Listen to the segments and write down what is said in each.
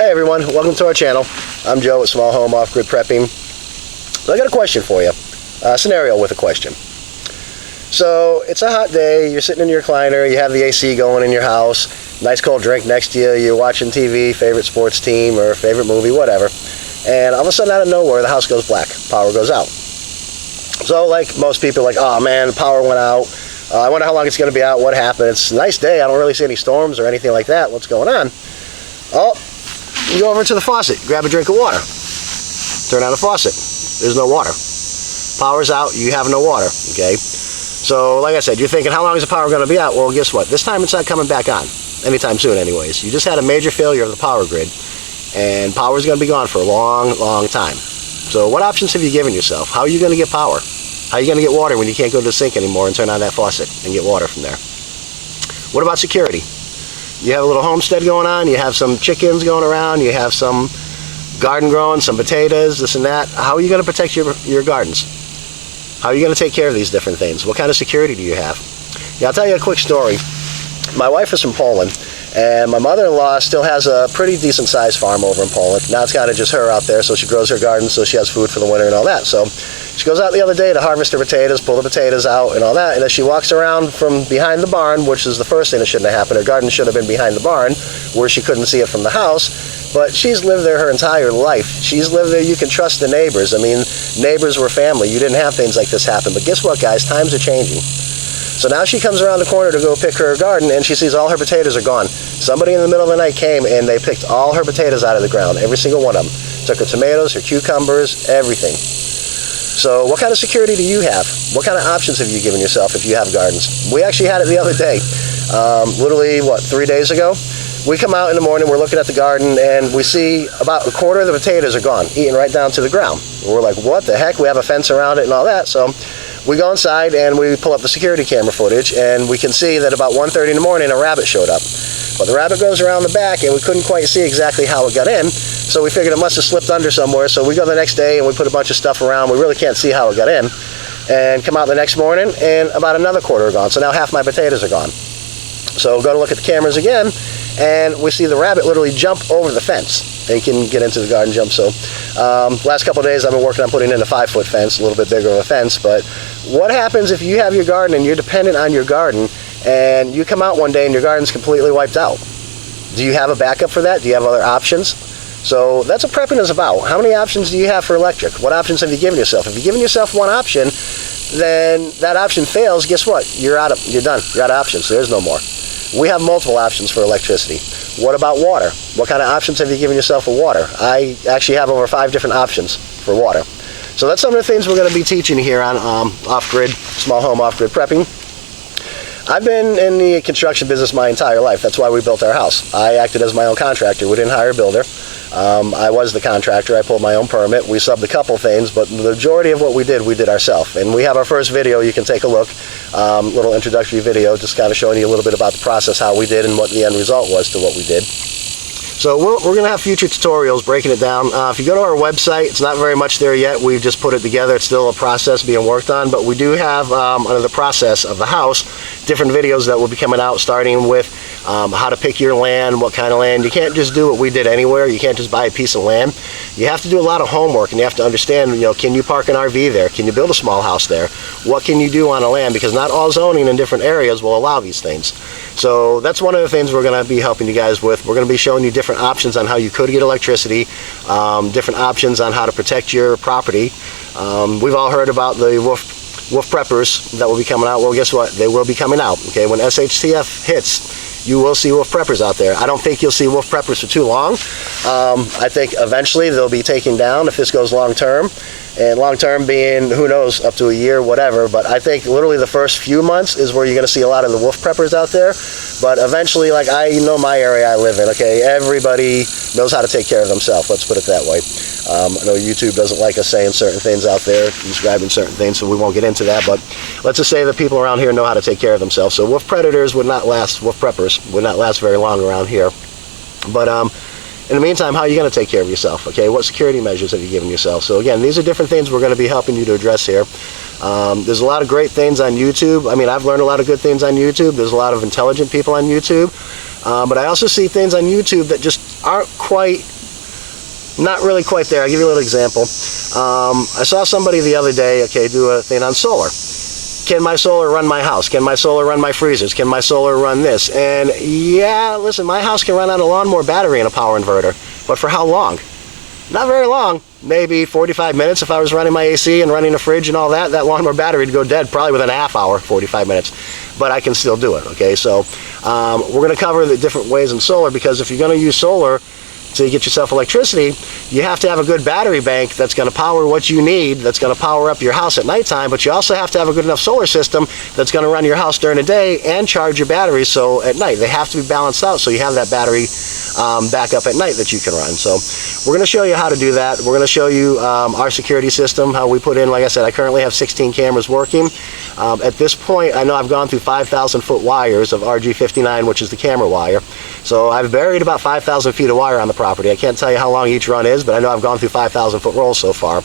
Hey everyone, welcome to our channel. I'm Joe at Small Home Off-Grid Prepping. So I got a question for you, a scenario with a question. So it's a hot day, you're sitting in your recliner, you have the AC going in your house, nice cold drink next to you, you're watching TV, favorite sports team or favorite movie, whatever, and all of a sudden out of nowhere the house goes black, power goes out. So like most people are like, oh man, the power went out, I wonder how long it's going to be out, what happened, it's a nice day, I don't really see any storms or anything like that, what's going on? Oh, you go over to the faucet, grab a drink of water, turn on the faucet, there's no water. Power's out, you have no water, okay? So like I said, you're thinking, how long is the power going to be out? Well, guess what? This time it's not coming back on, anytime soon anyways. You just had a major failure of the power grid, and power's going to be gone for a long, long time. So what options have you given yourself? How are you going to get power? How are you going to get water when you can't go to the sink anymore and turn on that faucet and get water from there? What about security? You have a little homestead going on, you have some chickens going around, you have some garden growing, some potatoes, this and that. How are you going to protect your gardens? How are you going to take care of these different things? What kind of security do you have? Yeah, I'll tell you a quick story. My wife is from Poland, and my mother-in-law still has a pretty decent sized farm over in Poland. Now it's kind of just her out there, so she grows her garden so she has food for the winter and all that. So she goes out the other day to harvest her potatoes, pull the potatoes out and all that, and as she walks around from behind the barn, which is the first thing that shouldn't have happened, her garden should have been behind the barn where she couldn't see it from the house, but she's lived there her entire life. She's lived there, you can trust the neighbors. I mean, neighbors were family. You didn't have things like this happen, but guess what, guys? Times are changing. So now she comes around the corner to go pick her garden, and she sees all her potatoes are gone. Somebody in the middle of the night came and they picked all her potatoes out of the ground, every single one of them. Took her tomatoes, her cucumbers, everything. So what kind of security do you have? What kind of options have you given yourself if you have gardens? We actually had it the other day. Literally, 3 days ago? We come out in the morning, we're looking at the garden, and we see about a quarter of the potatoes are gone, eaten right down to the ground. And we're like, what the heck? We have a fence around it and all that. So we go inside and we pull up the security camera footage, and we can see that about 1:30 in the morning a rabbit showed up. But the rabbit goes around the back and we couldn't quite see exactly how it got in, so we figured it must have slipped under somewhere. So we go the next day and we put a bunch of stuff around. We really can't see how it got in, and come out the next morning and about another quarter are gone. So now half my potatoes are gone. So go to look at the cameras again, and we see the rabbit literally jump over the fence. And he can get into the garden jump. So last couple of days I've been working on putting in a 5-foot fence, a little bit bigger of a fence. But what happens if you have your garden and you're dependent on your garden, and you come out one day and your garden's completely wiped out? Do you have a backup for that? Do you have other options? So that's what prepping is about. How many options do you have for electric? What options have you given yourself? If you've given yourself one option, then that option fails, guess what? You're done. You're out of options. There's no more. We have multiple options for electricity. What about water? What kind of options have you given yourself for water? I actually have over 5 different options for water. So that's some of the things we're going to be teaching here on off-grid, small home off-grid prepping. I've been in the construction business my entire life. That's why we built our house. I acted as my own contractor. We didn't hire a builder. I was the contractor. I pulled my own permit. We subbed a couple things, but the majority of what we did ourselves. And we have our first video. You can take a look. Little introductory video, just kind of showing you a little bit about the process, how we did, and what the end result was to what we did. So we're going to have future tutorials breaking it down. If you go to our website, it's not very much there yet. We've just put it together. It's still a process being worked on, but we do have, under the process of the house, different videos that will be coming out, starting with how to pick your land, what kind of land. You can't just do what we did anywhere. You can't just buy a piece of land. You have to do a lot of homework, and you have to understand, can you park an RV there? Can you build a small house there? What can you do on a land? Because not all zoning in different areas will allow these things. So that's one of the things we're going to be helping you guys with. We're going to be showing you different options on how you could get electricity, different options on how to protect your property. We've all heard about the wolf preppers that will be coming out. Well, guess what? They will be coming out. Okay, when SHTF hits, you will see wolf preppers out there. I don't think you'll see wolf preppers for too long. I think eventually they'll be taken down if this goes long term. And long term being, who knows, up to a year, whatever. But I think literally the first few months is where you're going to see a lot of the wolf preppers out there. But eventually, like, I know my area I live in, okay? Everybody knows how to take care of themselves, let's put it that way. I know YouTube doesn't like us saying certain things out there, describing certain things, so we won't get into that. But let's just say that people around here know how to take care of themselves. So wolf predators would not last, wolf preppers would not last very long around here. But in the meantime, how are you going to take care of yourself? Okay, what security measures have you given yourself? So again, these are different things we're going to be helping you to address here. There's a lot of great things on YouTube. I mean, I've learned a lot of good things on YouTube. There's a lot of intelligent people on YouTube. But I also see things on YouTube that just aren't quite, not really quite there. I'll give you a little example. I saw somebody the other day, okay, do a thing on solar. Can my solar run my house? Can my solar run my freezers? Can my solar run this? And yeah, listen, my house can run on a lawnmower battery and a power inverter. But for how long? Not very long. Maybe 45 minutes if I was running my AC and running a fridge and all that. That lawnmower battery would go dead probably within a half hour, 45 minutes. But I can still do it, okay? So we're going to cover the different ways in solar, because if you're going to use solar to get yourself electricity, you have to have a good battery bank that's going to power what you need, that's going to power up your house at nighttime, but you also have to have a good enough solar system that's going to run your house during the day and charge your batteries so at night. They have to be balanced out so you have that battery backup at night that you can run. So we're going to show you how to do that. We're going to show you our security system, how we put in, like I said, I currently have 16 cameras working. At this point, I know I've gone through 5,000 foot wires of RG59, which is the camera wire. So I've buried about 5,000 feet of wire on the property. I can't tell you how long each run is, but I know I've gone through 5,000 foot rolls so far.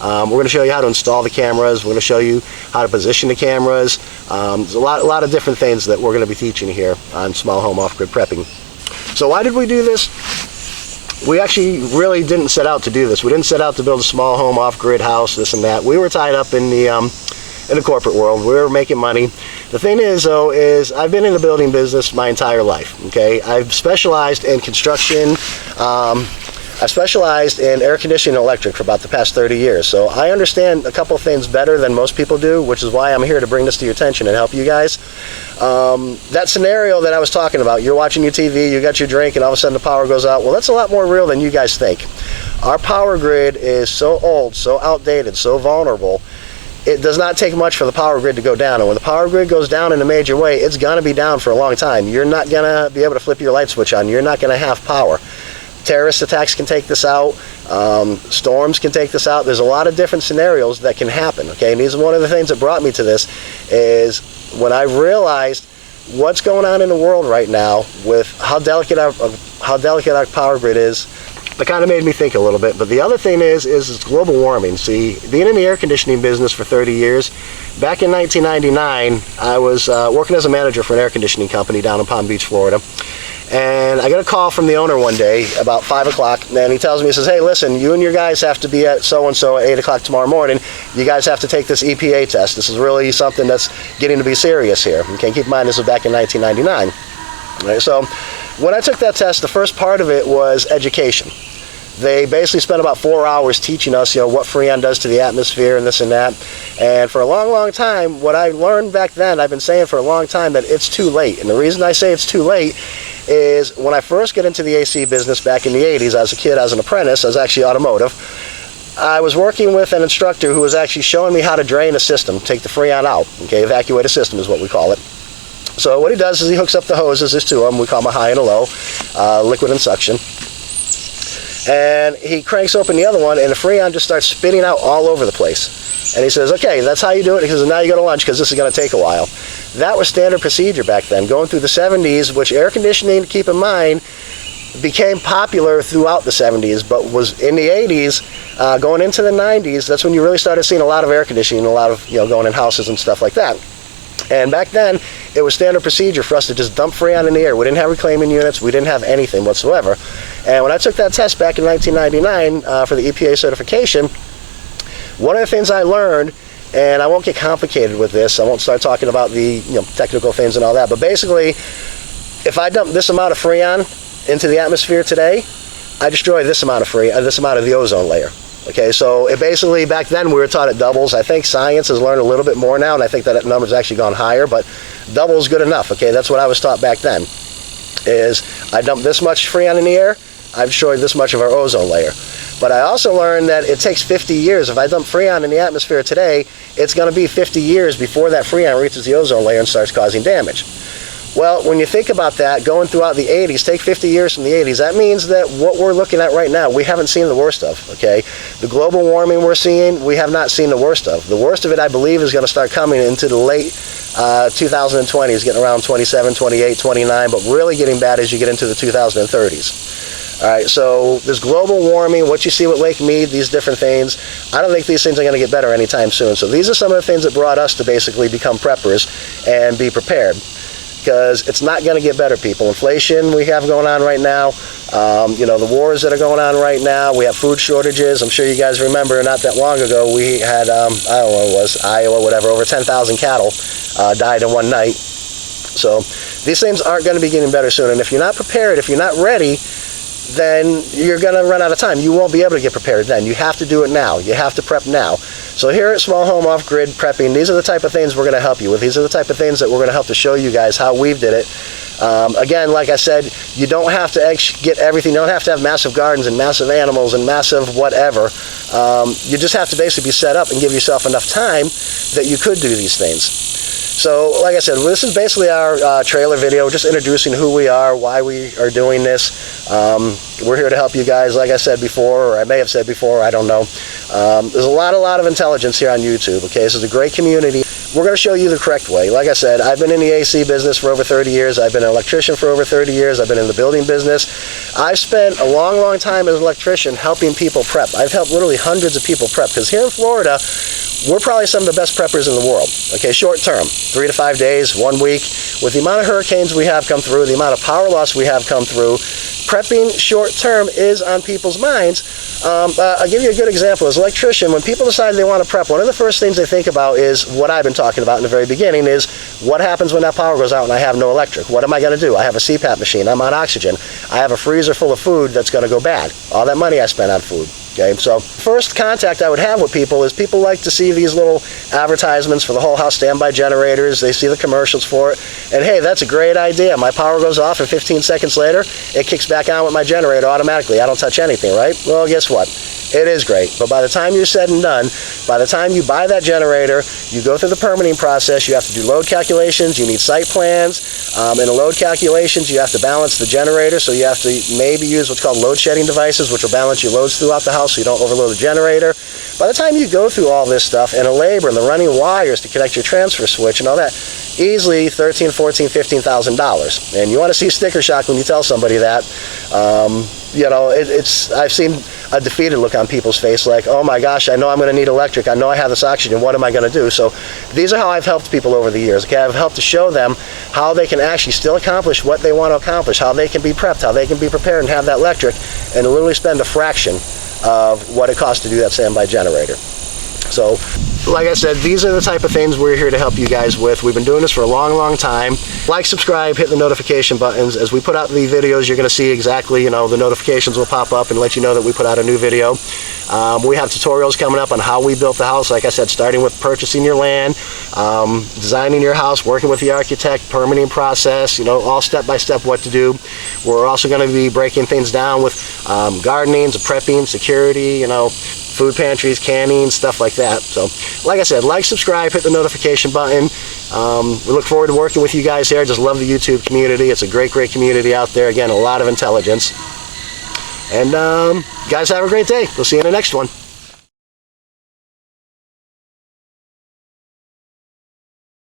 We're going to show you how to install the cameras. We're going to show you how to position the cameras. There's a lot of different things that we're going to be teaching here on small home off-grid prepping. So why did we do this? We actually really didn't set out to do this. We didn't set out to build a small home off-grid house, this and that. We were tied up in the corporate world. We were making money. The thing is, though, is I've been in the building business my entire life, okay? I've specialized in construction. I specialized in air conditioning and electric for about the past 30 years. So I understand a couple things better than most people do, which is why I'm here to bring this to your attention and help you guys. That scenario that I was talking about, you're watching your TV, you got your drink, and all of a sudden the power goes out. Well, that's a lot more real than you guys think. Our power grid is so old, so outdated, so vulnerable. It does not take much for the power grid to go down, and when the power grid goes down in a major way, it's going to be down for a long time. You're not going to be able to flip your light switch on. You're not going to have power. Terrorist attacks can take this out. Storms can take this out. There's a lot of different scenarios that can happen, okay? And these are one of the things that brought me to this, is when I realized what's going on in the world right now with how delicate our power grid is. That kind of made me think a little bit. But the other thing is global warming. See, being in the air conditioning business for 30 years, back in 1999, I was working as a manager for an air conditioning company down in Palm Beach, Florida. And I got a call from the owner one day about 5 o'clock, and he tells me, he says, hey, listen, you and your guys have to be at so-and-so at 8 o'clock tomorrow morning. You guys have to take this EPA test. This is really something that's getting to be serious here. Okay, keep in mind, this was back in 1999. All right, so when I took that test, the first part of it was education. They basically spent about 4 hours teaching us, what Freon does to the atmosphere and this and that. And for a long, long time, what I learned back then, I've been saying for a long time that it's too late. And the reason I say it's too late is when I first got into the AC business back in the 80s, as a kid, as an apprentice, I was actually automotive. I was working with an instructor who was actually showing me how to drain a system, take the Freon out. Okay, evacuate a system is what we call it. So what he does is he hooks up the hoses, there's two of them, we call them a high and a low, liquid and suction. And he cranks open the other one, and the Freon just starts spitting out all over the place. And he says, okay, that's how you do it. He says, now you go to lunch because this is going to take a while. That was standard procedure back then. Going through the 70s, which air conditioning, keep in mind, became popular throughout the 70s, but was in the 80s, going into the 90s, that's when you really started seeing a lot of air conditioning, a lot of, going in houses and stuff like that. And back then, it was standard procedure for us to just dump Freon in the air. We didn't have reclaiming units. We didn't have anything whatsoever. And when I took that test back in 1999 for the EPA certification, one of the things I learned, and I won't get complicated with this, I won't start talking about the technical things and all that, but basically, if I dump this amount of Freon into the atmosphere today, I destroy this amount of this amount of the ozone layer. Okay, so it basically, back then we were taught it doubles. I think science has learned a little bit more now, and I think that number's actually gone higher, but double is good enough. Okay, that's what I was taught back then, is I dump this much Freon in the air, I've destroyed this much of our ozone layer. But I also learned that it takes 50 years. If I dump Freon in the atmosphere today, it's going to be 50 years before that Freon reaches the ozone layer and starts causing damage. Well, when you think about that, going throughout the 80s, take 50 years from the 80s, that means that what we're looking at right now, we haven't seen the worst of, okay? The global warming we're seeing, we have not seen the worst of. The worst of it, I believe, is going to start coming into the late 2020s, getting around 27, 28, 29, but really getting bad as you get into the 2030s. All right, so this global warming, what you see with Lake Mead, these different things, I don't think these things are going to get better anytime soon. So these are some of the things that brought us to basically become preppers and be prepared. because it's not going to get better, people. Inflation we have going on right now, you know, the wars that are going on right now, we have food shortages. I'm sure you guys remember not that long ago we had, I don't know what it was, Iowa, whatever, over 10,000 cattle died in one night. So these things aren't going to be getting better soon, and if you're not prepared, if you're not ready, then you're going to run out of time. You won't be able to get prepared then. You have to do it now. You have to prep now. So here at Small Home Off-Grid Prepping, these are the type of things we're going to help you with. These are the type of things that we're going to help to show you guys how we've did it. Again, like I said, you don't have to get everything. You don't have to have massive gardens and massive animals and massive whatever. You just have to basically be set up and give yourself enough time that you could do these things. So, like I said, this is basically our trailer video, just introducing who we are, why we are doing this. We're here to help you guys, like I said before, or I may have said before, I don't know. There's a lot of intelligence here on YouTube, okay? This is a great community. We're going to show you the correct way. Like I said, I've been in the AC business for over 30 years. I've been an electrician for over 30 years. I've been in the building business. I've spent a long time as an electrician helping people prep. I've helped literally hundreds of people prep, because here in Florida, we're probably some of the best preppers in the world. Okay, short term, 3 to 5 days, 1 week. With the amount of hurricanes we have come through, the amount of power loss we have come through, prepping short term is on people's minds. I'll give you a good example. As an electrician, when people decide they want to prep, one of the first things they think about is what I've been talking about in the very beginning, is what happens when that power goes out and I have no electric? What am I going to do? I have a CPAP machine. I'm on oxygen. I have a freezer full of food that's going to go bad. All that money I spent on food. Okay, so first contact I would have with people is people like to see these little advertisements for the whole house standby generators. They see the commercials for it, and hey, that's a great idea. My power goes off and 15 seconds later, it kicks back on with my generator automatically. I don't touch anything, right? Well, guess what? It is great, but by the time you're said and done, by the time you buy that generator, you go through the permitting process, you have to do load calculations, you need site plans. In the load calculations, you have to balance the generator, so you have to maybe use what's called load shedding devices, which will balance your loads throughout the house so you don't overload the generator. By the time you go through all this stuff, and the labor and the running wires to connect your transfer switch and all that, easily $13,000, $14,000, $15,000. And you want to see sticker shock when you tell somebody that. You know, I've seen a defeated look on people's face, like, oh my gosh, I know I'm going to need electric, I know I have this oxygen, what am I going to do? So these are how I've helped people over the years. Okay, I've helped to show them how they can actually still accomplish what they want to accomplish, how they can be prepped, how they can be prepared and have that electric, and literally spend a fraction of what it costs to do that standby generator. So, like I said, these are the type of things we're here to help you guys with. We've been doing this for a long time. Like, subscribe, hit the notification buttons. As we put out the videos, you're going to see exactly, you know, the notifications will pop up and let you know that we put out a new video. We have tutorials coming up on how we built the house. Like I said, starting with purchasing your land, designing your house, working with the architect, permitting process, you know, all step-by-step what to do. We're also going to be breaking things down with gardening, prepping, security, you know, food pantries, canning, stuff like that. So, like I said, like, subscribe, hit the notification button. We look forward to working with you guys here. Just love the YouTube community. It's a great community out there. Again, a lot of intelligence. And guys, have a great day. We'll see you in the next one.